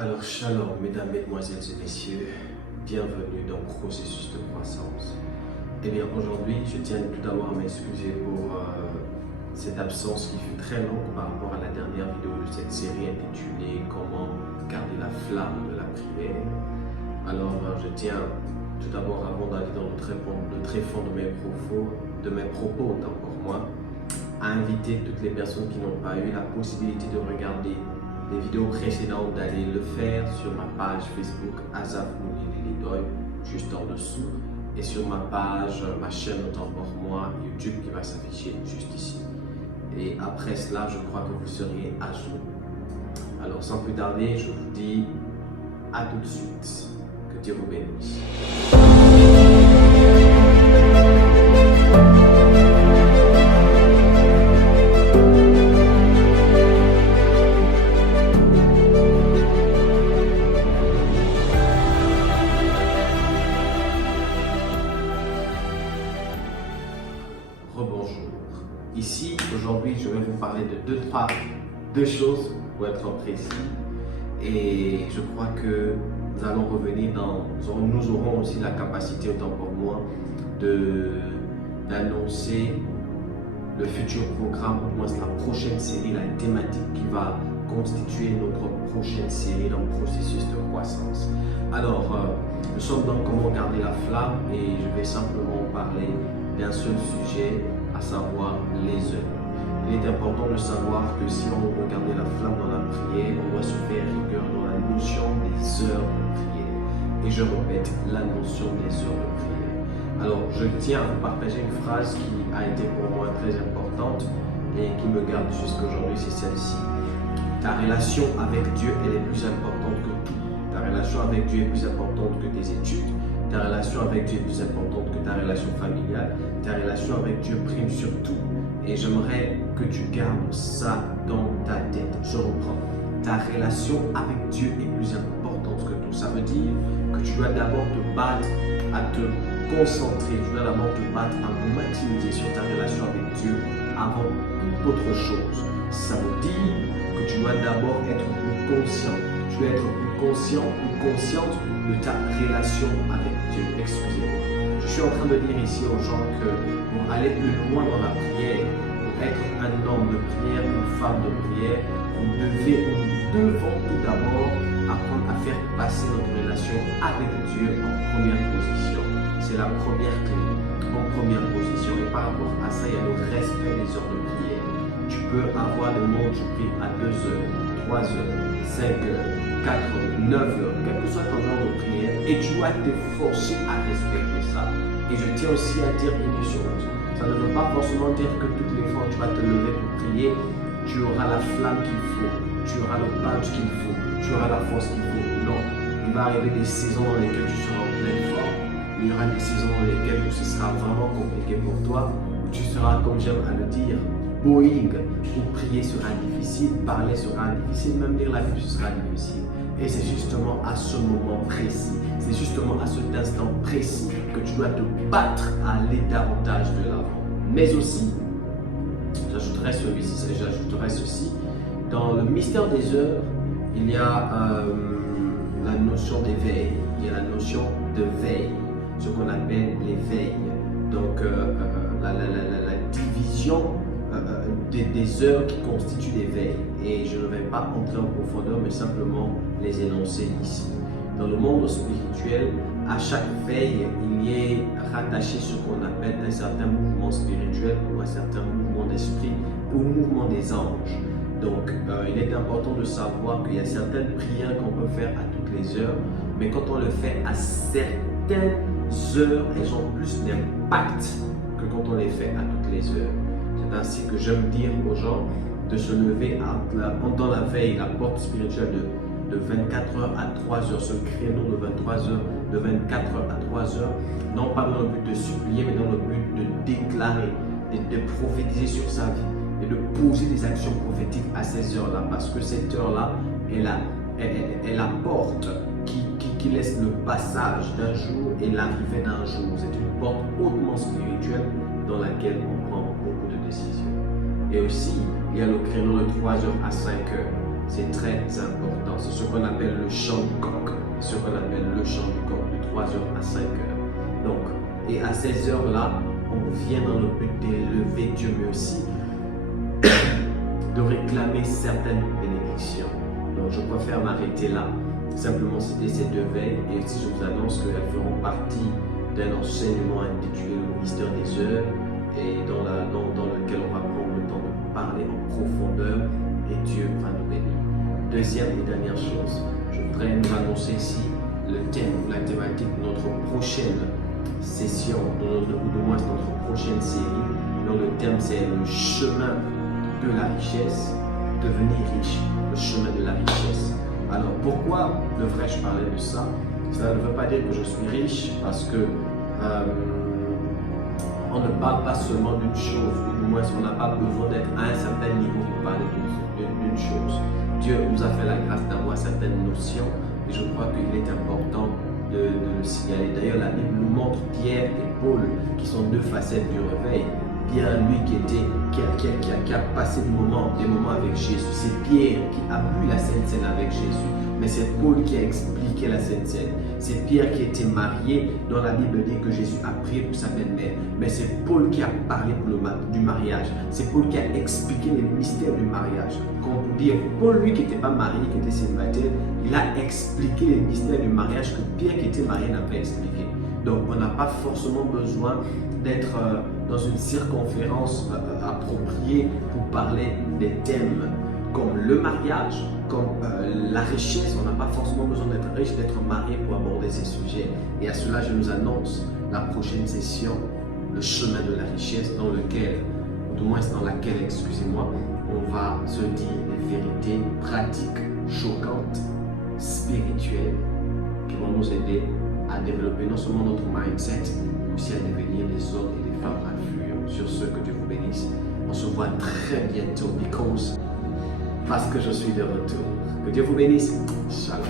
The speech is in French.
Alors, shalom, mesdames, mesdemoiselles et messieurs, bienvenue dans le processus de croissance. Eh bien, aujourd'hui, je tiens tout d'abord à m'excuser pour cette absence qui fut très longue par rapport à la dernière vidéo de cette série intitulée Comment garder la flamme de la prière. Alors, je tiens tout d'abord, avant d'aller dans le tréfonds de mes propos, autant pour moi, à inviter toutes les personnes qui n'ont pas eu la possibilité de regarder les vidéos précédentes d'aller le faire sur ma page Facebook Asaf Mounilidoy, juste en dessous, et sur ma page, ma chaîne Autant pour moi, YouTube qui va s'afficher juste ici. Et après cela, je crois que vous seriez à jour. Alors sans plus tarder, je vous dis à tout de suite. Que Dieu vous bénisse. Rebonjour. Ici, aujourd'hui, je vais vous parler de deux choses pour être précis. Et je crois que nous allons revenir nous aurons aussi la capacité, autant pour moi, d'annoncer le futur programme, au moins la prochaine série, la thématique qui va constituer notre prochaine série dans le processus de croissance. Alors, nous sommes dans comment garder la flamme et je vais simplement parler d'un seul sujet, à savoir les heures. Il est important de savoir que si on veut garder la flamme dans la prière, on doit se faire rigueur dans la notion des heures de prière. Et je répète, la notion des heures de prière. Alors, je tiens à vous partager une phrase qui a été pour moi très importante et qui me garde jusqu'aujourd'hui, c'est celle-ci. Ta relation avec Dieu, elle est plus importante que tout. Ta relation avec Dieu est plus importante que tes études. Ta relation avec Dieu est plus importante que ta relation familiale. Ta relation avec Dieu prime sur tout. Et j'aimerais que tu gardes ça dans ta tête. Je reprends. Ta relation avec Dieu est plus importante que tout. Ça veut dire que tu dois d'abord te battre à te concentrer. Tu dois d'abord te battre à maximiser sur ta relation avec Dieu avant toute autre chose. Ça veut dire que tu dois d'abord être plus conscient. Tu dois être plus conscient, plus consciente de ta relation avec Dieu. Excusez-moi. Je suis en train de dire ici aux gens que pour aller plus loin dans la prière, pour être un homme de prière, une femme de prière, nous devons tout d'abord apprendre à faire passer notre relation avec Dieu en première position. C'est la première clé, en première position. Et par rapport à ça, il y a le respect des heures de prière. Tu peux avoir des moments où tu pries à 2 heures, 3 heures, 5 heures, 4 heures, 9 heures, quel que soit ton heure de prière, et tu dois t'efforcer à respecter ça. Et je tiens aussi à dire une chose, ça ne veut pas forcément dire que toutes les fois où tu vas te lever pour prier, tu auras la flamme qu'il faut, tu auras le punch qu'il faut, tu auras la force qu'il faut. Non, il va arriver des saisons dans lesquelles tu seras en pleine forme, il y aura des saisons dans lesquelles ce sera vraiment compliqué pour toi, où tu seras, comme j'aime à le dire, Boeing, où prier sera difficile, parler sera difficile, même lire la Bible sera difficile. Et c'est justement à ce moment précis, c'est justement à cet instant précis que tu dois te battre à aller davantage de l'avant. Mais aussi, j'ajouterai ceci, dans le mystère des heures, il y a la notion d'éveil, il y a la notion de veille, ce qu'on appelle les veilles. Donc la division des heures qui constituent des veilles. Et je ne vais pas entrer en profondeur, mais simplement les énoncer ici. Dans le monde spirituel, à chaque veille, il y est rattaché ce qu'on appelle un certain mouvement spirituel ou un certain mouvement d'esprit ou mouvement des anges. Donc, il est important de savoir qu'il y a certaines prières qu'on peut faire à toutes les heures, mais quand on le fait à certaines heures, elles ont plus d'impact que quand on les fait à toutes les heures. C'est ainsi que j'aime dire aux gens de se lever pendant la veille, la porte spirituelle de 24h à 3h, ce créneau de 23h, de 24h à 3h, non pas dans le but de supplier, mais dans le but de déclarer, de prophétiser sur sa vie et de poser des actions prophétiques à ces heures-là, parce que cette heure-là est la porte qui laisse le passage d'un jour et l'arrivée d'un jour. C'est une porte hautement spirituelle dans laquelle on prend beaucoup de décisions. Et aussi, il y a le créneau de 3h à 5h. C'est très important. c'est ce qu'on appelle le chant du coq. C'est ce qu'on appelle le chant du coq de 3h à 5h. Donc, et à ces heures-là, on vient dans le but d'élever Dieu, mais aussi de réclamer certaines bénédictions. Donc, je préfère m'arrêter là, simplement citer ces deux veilles, et si je vous annonce qu'elles feront partie d'un enseignement intitulé le mystère des heures, et dans lequel on va prendre le temps de parler en profondeur, et Dieu va nous bénir. Deuxième et dernière chose, je voudrais nous annoncer ici le thème ou la thématique de notre prochaine session, ou du moins notre prochaine série, dont le thème c'est le chemin de la richesse, devenir riche, le chemin de la richesse. Alors pourquoi devrais-je parler de ça? Cela ne veut pas dire que je suis riche, parce que on ne parle pas seulement d'une chose, ou du moins on n'a pas besoin d'être à un certain niveau pour parler d'une chose. Dieu nous a fait la grâce d'avoir certaines notions, et je crois qu'il est important de le signaler. D'ailleurs, la Bible nous montre Pierre et Paul, qui sont deux facettes du réveil. Pierre, lui, qui a passé des moments avec Jésus. C'est Pierre qui a bu la Sainte Seine avec Jésus, mais c'est Paul qui a expliqué la Sainte Seine. C'est Pierre qui était marié, dont la Bible dit que Jésus a prié pour sa belle-mère. Mais c'est Paul qui a parlé du mariage. C'est Paul qui a expliqué les mystères du mariage. Comme on peut dire, Paul, lui, qui n'était pas marié, qui était célibataire, il a expliqué les mystères du mariage que Pierre, qui était marié, n'a pas expliqué. Donc, on n'a pas forcément besoin d'être dans une circonférence appropriée pour parler des thèmes comme le mariage, comme la richesse. On n'a pas forcément besoin d'être riche, d'être marié pour aborder ces sujets. Et à cela, je nous annonce la prochaine session, le chemin de la richesse, dans lequel, ou du moins dans laquelle, excusez-moi, on va se dire des vérités pratiques, choquantes, spirituelles, qui vont nous aider à développer non seulement notre mindset, mais aussi à devenir des hommes et des femmes influents. Sur ce, que Dieu vous bénisse. On se voit très bientôt, parce que je suis de retour. Que Dieu vous bénisse. Shalom.